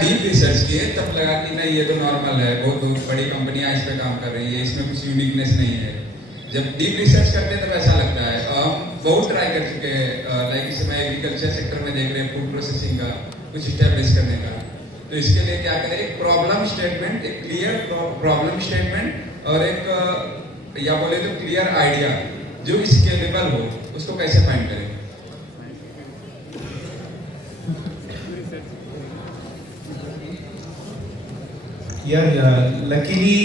Deep research किए तब लगा कि नहीं ये तो नॉर्मल है, बहुत बड़ी कंपनियां इस पे काम कर रही है, इसमें कुछ यूनिकनेस नहीं है। जब डीप रिसर्च करते हैं तब ऐसा लगता है। हम बहुत ट्राई कर चुके हैं, लाइक इस समय एग्रीकल्चर सेक्टर में देख रहे हैं, फूड प्रोसेसिंग का कुछ इस्टेब्लिश करने का। तो इसके लिए क्या करें, एक प्रॉब्लम स्टेटमेंट, एक क्लियर प्रॉब्लम स्टेटमेंट और एक या बोले तो क्लियर आइडिया जो स्केलेबल हो, उसको कैसे फाइंड करें। यार लकीली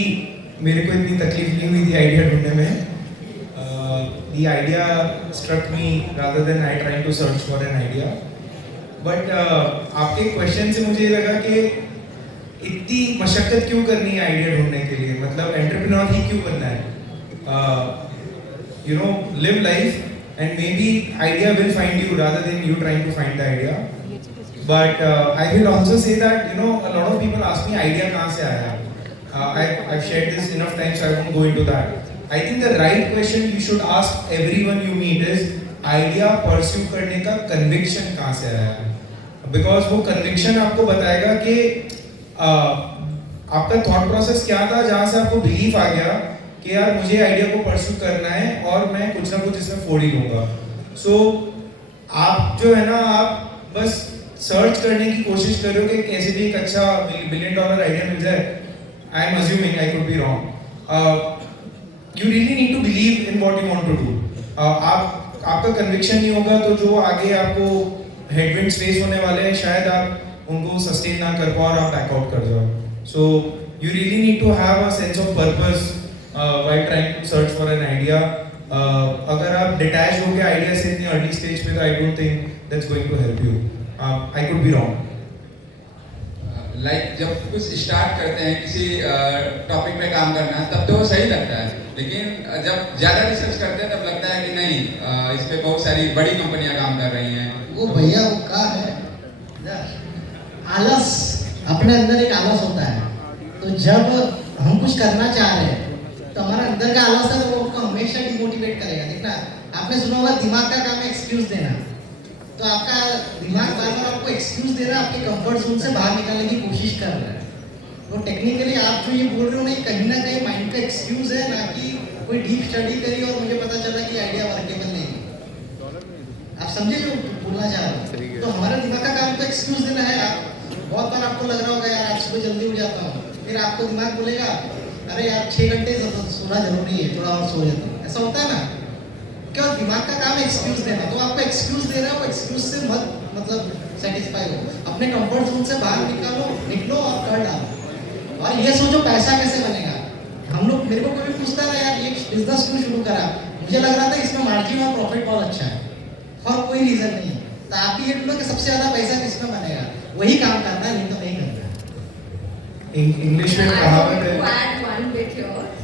मेरे को इतनी तकलीफ नहीं हुई थी आइडिया ढूंढने में। The idea struck me rather than I trying to search for an idea. But आपके क्वेश्चन से मुझे लगा कि इतनी मशक्कत क्यों करनी है आइडिया ढूंढने के लिए, मतलब एंटरप्रेन्योर ही क्यों बनना है। You know, live life and maybe idea will find you rather than you trying to find the idea. But I will also say that a lot of people ask me idea कहाँ से आया। I've shared this enough times, so I won't go into that. I think the right question you should ask everyone you meet is idea pursue करने का conviction कहाँ से आया, because वो conviction आपको बताएगा कि आपका thought process क्या था जहाँ से आपको belief आ गया कि यार मुझे idea को pursue करना है और मैं कुछ ना कुछ इसमें फोड़ ही लूँगा। So आप जो है ना, आप बस सर्च करने की कोशिश करो कि कैसे भी एक अच्छा $1 billion आइडिया मिल जाए। I am assuming, I could be wrong. You really need to believe in what you want to do. आपका कन्विक्शन नहीं होगा तो जो आगे आपको हेडविंड्स फेस होने वाले हैं शायद आप उनको सस्टेन ना कर पाओ और आप बैकआउट कर जाओ। So you really need to have a sense of purpose while trying to search for an idea. अगर आप डिटैच हो गए आइडिया से इतनी अर्ली स्टेज पे तो I don't think that's going to help you. I could be wrong. Like जब कुछ स्टार्ट करते हैं किसी टॉपिक पे काम करना तब तो सही लगता है, लेकिन जब ज़्यादा रिसर्च करते हैं तब लगता है कि नहीं, इस पे बहुत सारी बड़ी कंपनियां काम कर रही हैं। वो भैया वो क्या है, आलस, अपने अंदर एक आलस होता है। तो जब हम कुछ करना चाह रहे हैं तो हमारा अंदर का आलस है, वो आपको हमेशा डिमोटिवेट करेगा। देखना, आपने सुना होगा दिमाग का काम है एक्सक्यूज देना। तो आपका दिमाग बार बार आपको एक्सक्यूज दे रहा है, आपके कंफर्ट जोन से बाहर निकालने की कोशिश कर रहा है। तो टेक्निकली आप जो ये बोल रहे हो ना, कहीं ना कहीं माइंड का एक्सक्यूज है, ना कि कोई डीप स्टडी करी और मुझे पता चला कि आइडिया वर्केबल नहीं। आप समझे जो बोलना चाह रहे हो। तो हमारा दिमाग का काम तो एक्सक्यूज देना है। आप बहुत बार आपको लग रहा होगा यार आज सुबह जल्दी उठ जाता हूँ, फिर आपको दिमाग बोलेगा अरे यार 6 घंटे सोना जरूरी है, थोड़ा और सो जाता हूँ। ऐसा होता है ना, क्या दिमाग का काम एक्सक्यूज देना। तो आपको एक्सक्यूज दे रहा है, वो एक्सक्यूज से मत मतलब सेटिस्फाई हो, अपने कंफर्ट जोन से बाहर निकलो और कर डालो। और ये सोचो पैसा कैसे बनेगा। हम लोग, मेरे को कोई पूछता है यार ये बिजनेस क्यों शुरू करा, मुझे लग रहा था इसमें मार्जिन और प्रॉफिट बहुत अच्छा है और कोई रीजन नहीं है। तो आप भी ये ढूंढो कि सबसे ज्यादा पैसा किसमें बनेगा, वही काम करना है, नहीं तो नहीं करना। इंग्लिश में कहावत है।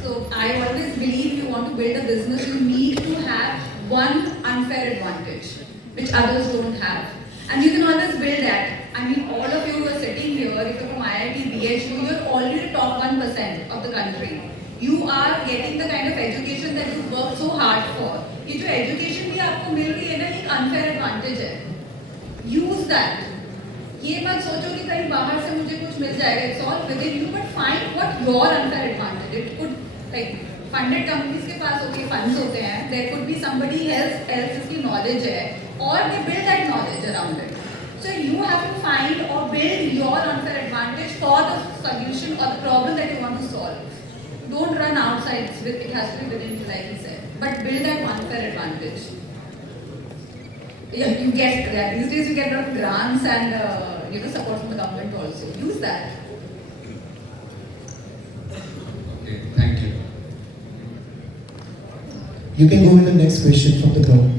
So I always believe you want to build a business, you need to have one unfair advantage which others don't have, and you can always build that. I mean, all of you who are sitting here, if you're from IIT, BHU, you're already top 1% of the country. You are getting the kind of education that you work so hard for. ये जो education भी आपको मिल रही है ना, एक unfair advantage है. Use that. ये मत सोचो कि कहीं बाहर से मुझे कुछ मिल जाएगा। It's all within you, but find what your unfair advantage. It could like funded companies के पास होगी funds होते हैं, there could be somebody else जिसकी knowledge है और they build that knowledge around it. So you have to find or build your unfair advantage for the solution or the problem that you want to solve. Don't run outside, it has to be within you like he said, but build that unfair advantage. Yeah, you get that. These days you get a lot of grants and support from the government also. Use that. Okay, thank you. You can go with the next question from the crowd.